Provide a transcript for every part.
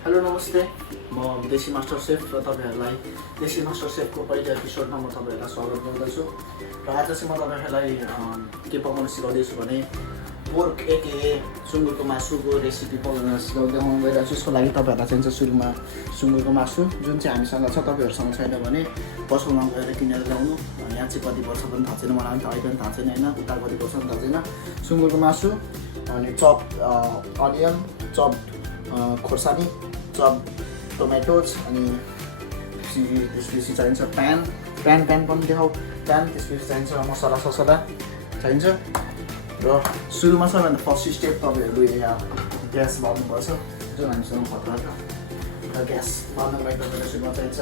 Hello नमस्ते म देसी मास्टर सेफ र तपाईहरुलाई देसी मास्टर सेफको पहिलो एपिसोडमा म तपाईहरुलाई स्वागत गर्दछु र आज चाहिँ म तपाईहरुलाई के पकाउन सिकाउँदैछु भने पोर्क एके सुँगुरको मासुको रेसिपी पकाउन सिकाउन गइरहेको छु। यसको लागि तपाईहरुलाई चाहिन्छ सुरुमा सुँगुरको मासु जुन चाहिँ हामीसँग छ। तपाईहरुसँग छैन भने पसलमा गएर किनेर ल्याउनु। यहाँ चाहिँ कति पर्छ पनि थाहा छैन, मलाई पनि थाहा छैन हैन, उता कति पर्छ पनि थाहा छैन। सुँगुरको मासु अनि चप अनियन, चप खोर्सानी, चप टोमेटोज अनि त्यसपछि चाहिन्छ प्यान पनि देखाऊ प्यान। त्यसपछि चाहिन्छ मसला चाहिन्छ र सुरुमा सबैभन्दा फर्स्ट स्टेप तपाईहरु यहाँ ग्यास बाल्नुपर्छ जुन हामीसँग खतरा छ र ग्यास बाल्नको लागि तपाईलाई सुरुमा चाहिन्छ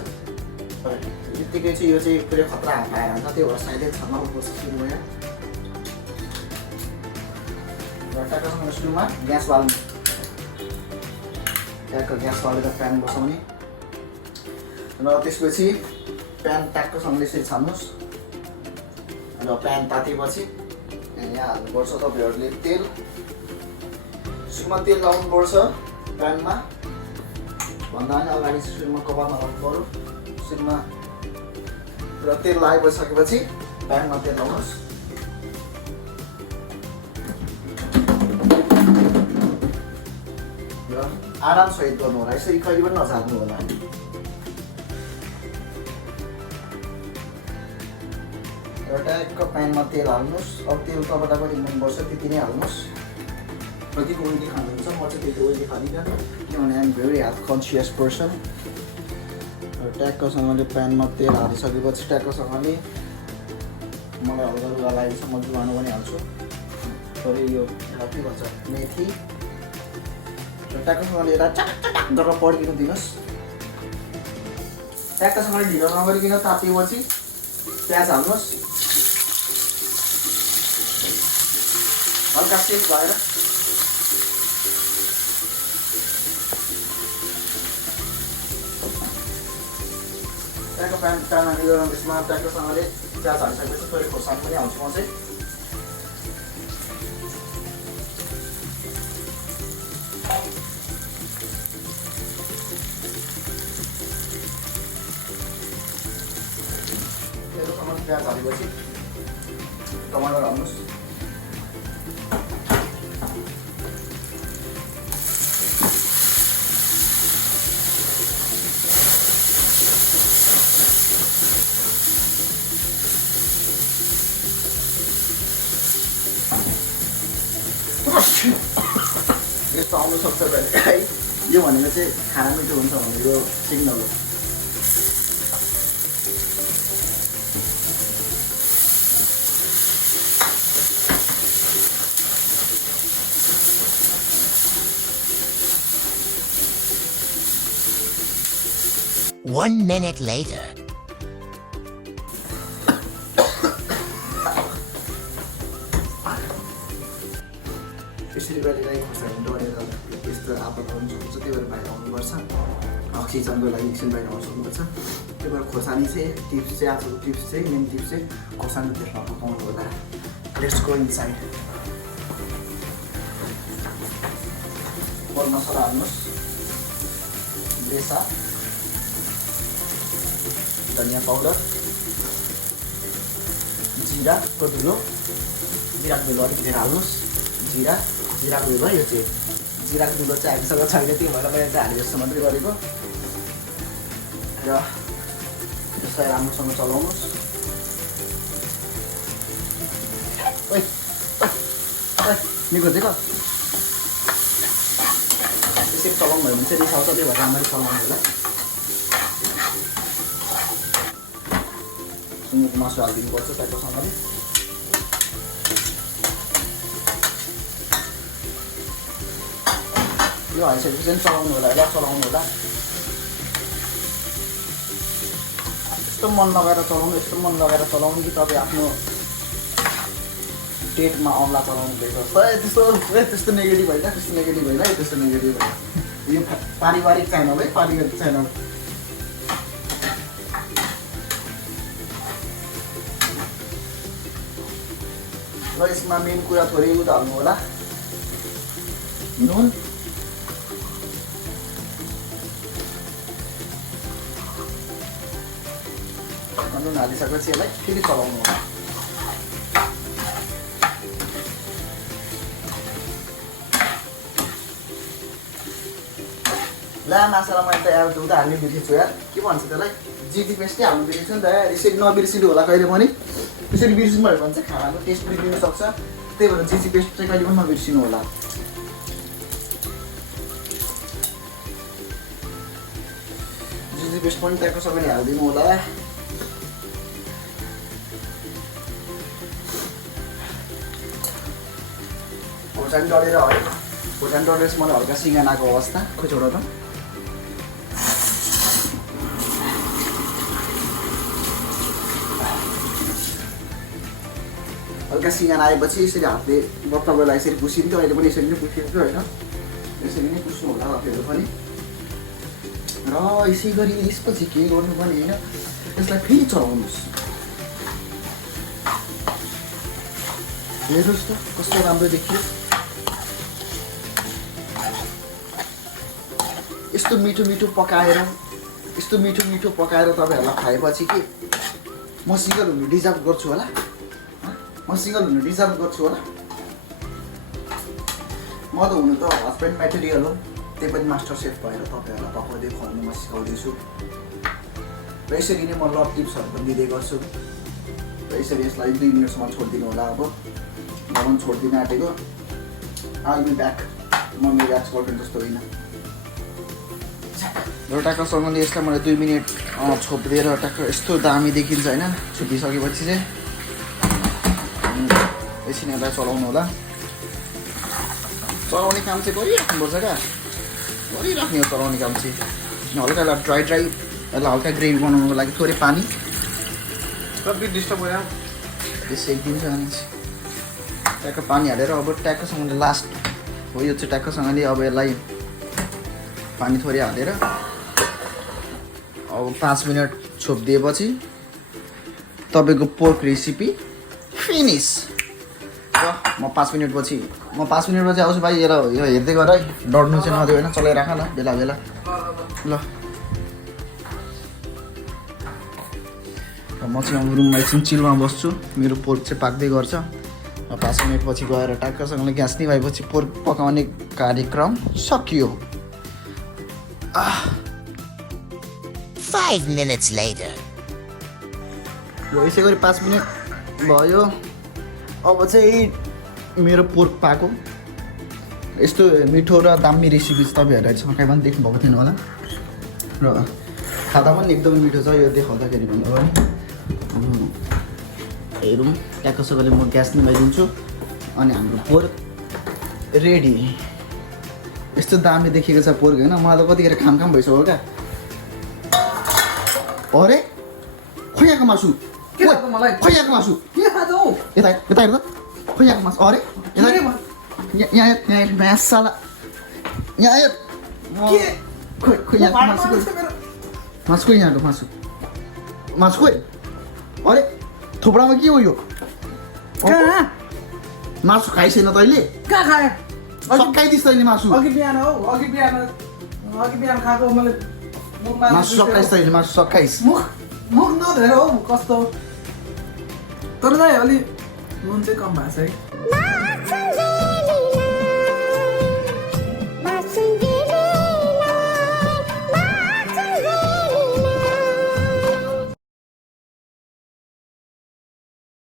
यतिकै चाहिँ यो चाहिँ पुरै खतरा हात आएर हुन्छ, त्यही भएर साइडै छर्नाउनुपर्छ सुरुमा यहाँ र टक्कसँग सुरुमा ग्यास बाल्नु। ट्याक्क ग्यास बालेर प्यान बसाउने र त्यसपछि प्यान ट्याक्कसँग यसरी छान्नुहोस् र प्यान तातेपछि यहाँ हाल्नुपर्छ तपाईहरुले तेल। सुरुमा तेल लाउनुपर्छ प्यानमा भन्दा पनि अगाडि चाहिँ सुरुमा कपालमा लाउनु पर्यो सुरुमा र तेल लगाइसकेपछि प्यानमा तेल लाउनुहोस् र आरामसहित गर्नु होला, यसरी कहिले पनि नझार्नु होला। र ट्याक्क प्यानमा तेल हाल्नुहोस्। अब तेल तपाईँलाई कति मनपर्छ त्यति नै हाल्नुहोस्। कतिको ओइली खानुहुन्छ, म चाहिँ त्यति ओइली खाँदिनँ किनभने I am very health conscious person. र ट्याक्कसँगले प्यानमा तेल हालिसकेपछि ट्याक्कसँगले मलाई हल्का लुगा लागेको छ, म जुवानो पनि हाल्छु। तर यो के भन्छ मेथी र ट्याक्कसँगले यसलाई चटाक गरेर पड्किनु दिनुहोस्। ट्याक्कसँगले ढिलो नगरिकन तातेपछि प्याज हाल्नुहोस् हल्का सेक भएर। ट्याक्क प्यान हालेर यसमा ट्याक्कसँगले प्याज हालिसकेपछि थोरै खोर्सानी पनि हाल्छु म चाहिँ। प्याज हालेपछि टमाटर हाल्नुहोस्। यस्तो आउनु सक्छ भने है, यो भनेको चाहिँ खाना मिठो हुन्छ भनेको सिग्नल हो। One minute later. यसरी गरेर खोर्सानी डढेर यस्तो आपत आउनु सक्छ, त्यही भएर बाहिर आउनुपर्छ। किचनको लागि एकछिन बाहिर आउनु सक्नुपर्छ। त्यही भएर खोर्सानी चाहिँ टिप्स चाहिँ आजको टिप्स चाहिँ मेन टिप्स चाहिँ खोर्सानी तेलमा पकाउनु होला। Let's go inside. गरम मसला हाल्नुहोस्, बेसा, धनिया पाउडर, जिराको धुलो अलिक धेरै हाल्नुहोस्। जिराको धुलो यो चाहिँ जिराको धुलो चाहिँ हामीसँग छैन, त्यही भएर मैले चाहिँ हालेर जस्तो मात्रै गरेको। र यसलाई राम्रोसँग चलाउनुहोस्। निको चाहिँ यसरी चलाउनु भयो भने चाहिँ रिसाउँछ, त्यही भएर राम्ररी चलाउनु होला। सुँगुरको मासु हालिदिनुपर्छ ट्याक्कसँगले। यो हालिसकेपछि चाहिँ चलाउनु होला, यसलाई चलाउनु होला। यस्तो मन लगाएर चलाउनु कि तपाईँ आफ्नो पेटमा औँला चलाउनु भएको त्यस्तो नेगेटिभ होइन, त्यस्तो नेगेटिभ होइन। यो पारिवारिक च्यानल है, पारिवारिक च्यानल। र यसमा मेन कुरा थोरै हाल्नु होला, नुन नुन हालिसकेपछि यसलाई फेरि चलाउनु होला ला मासुलाई मैले त यार दुध हाल्ने बिर्सेछु यार के भन्छ त्यसलाई जिजी पेस्टै हाल्नु बिर्सेछु नि त यार यसरी नबिर्सिनु होला कहिले पनि त्यसरी बिर्सिनु भयो भने चाहिँ खानाको टेस्ट बिग्रिनु सक्छ त्यही भएर जिजी पेस्ट चाहिँ कहिले पनि नबिर्सिनु होला जिजी पेस्ट पनि ट्याक्क सबैले हालिदिनु होला खोर्सानी डढेर है खोर्सानी डढेर मलाई हल्का सिँगानाको अवस्था खोइ छोड त हल्का सिँगाना आएपछि यसरी हातले बत्ताबेला यसरी पुसिन्थ्यो अहिले पनि यसरी नै पुसिन्थ्यो होइन यसरी नै पुस्नु होला तपाईँहरू पनि र यसै गरी यसपछि के गर्नु पनि होइन यसलाई फेरि चलाउनुहोस् हेर्नुहोस् त कस्तो राम्रो देखियो यस्तो मिठो मिठो पकाएर तपाईँहरूलाई खाएपछि के म सिङ्गल हुनु डिजर्भ गर्छु होला म सिङ्गल हुनु डिजर्भ गर्छु होला म त हुनु त हस्बेन्ड मेटेरियल हो त्यही पनि मास्टर सेफ भएर तपाईँहरूलाई पकाउँदै खुवाउनु म सिकाउँदैछु र यसरी नै म लभ टिप्सहरू पनि दिँदै गर्छु र यसरी यसलाई 2 मिनटसम्म छोडिदिनु होला अब म पनि छोडिदिन आँटेको आइल बी ब्याक म मेरो एक्सपर्ट जस्तो होइन र टाक्कसँगले यसलाई मैले 2 मिनट छोपिदिएर टाक्क यस्तो दामी देखिन्छ होइन छोपिसकेपछि चाहिँ एकछिन यसलाई चलाउनु होला चलाउने काम चाहिँ गरिराख्नुपर्छ क्या गरिराख्ने हो चलाउने काम चाहिँ हल्का यसलाई ड्राई यसलाई हल्का ग्रेभी बनाउनुको लागि थोरै पानी कति डिस्टर्ब भयो यसो एकदिन चाहिँ अनि ट्याक्क पानी हालेर अब ट्याक्कसँगले लास्ट हो यो चाहिँ ट्याक्कसँगले अब यसलाई पानी थोरै हालेर अब 5 मिनट छोपिदिएपछि तपाईँको पोर्क रेसिपी फिनिस र म 5 मिनटपछि आउँछु भाइ यो हेर्दै गर है डढ्नु चाहिँ नदियो होइन चलाइराख न बेला बेला ल र म चाहिँ अब रुममा एकछिन चिलमा बस्छु मेरो पोर्क चाहिँ पाक्दै गर्छ 5 मिनटपछि गएर टाक्कसँगले ग्यास निभाएपछि पोर्क पकाउने कार्यक्रम सकियो 5 minutes later. यसै गरी 5 मिनट भयो अब चाहिँ मेरो पोर्क पाको यस्तो मिठो र दामी रेसिपिज तपाईँहरूलाई सकाइ पनि देख्नुभएको थिएन होला र खाँदा पनि एकदमै मिठो छ यो देखाउँदाखेरि भन्दा पनि हेरौँ ट्याक्कसँगले म ग्यास निभाइदिन्छु अनि हाम्रो पोर्क रेडी यस्तो दामी देखेको छ पोर्क होइन मलाई त कतिखेर खाम भइसक्यो क्या अरे खोइयाको मासु मलाई खोइयाको मासु यता यता हेर्दा खोइयाको मासु अरे यहाँ म्यासाला यहाँ खोइयाको मासु खोइ यहाँको मासु खोइ अरे थुप्रामा के हो यो मासु खाइसेन तैँले कहाँ खाएँ सकाइदिस् तैँले मासु अघि बिहान खाएको मैले मासु सकाइस् तैँले मासु सकाइस् मुख नधेर हौ कस्तो तर चाहिँ अलि नुन चाहिँ कम भएको छ है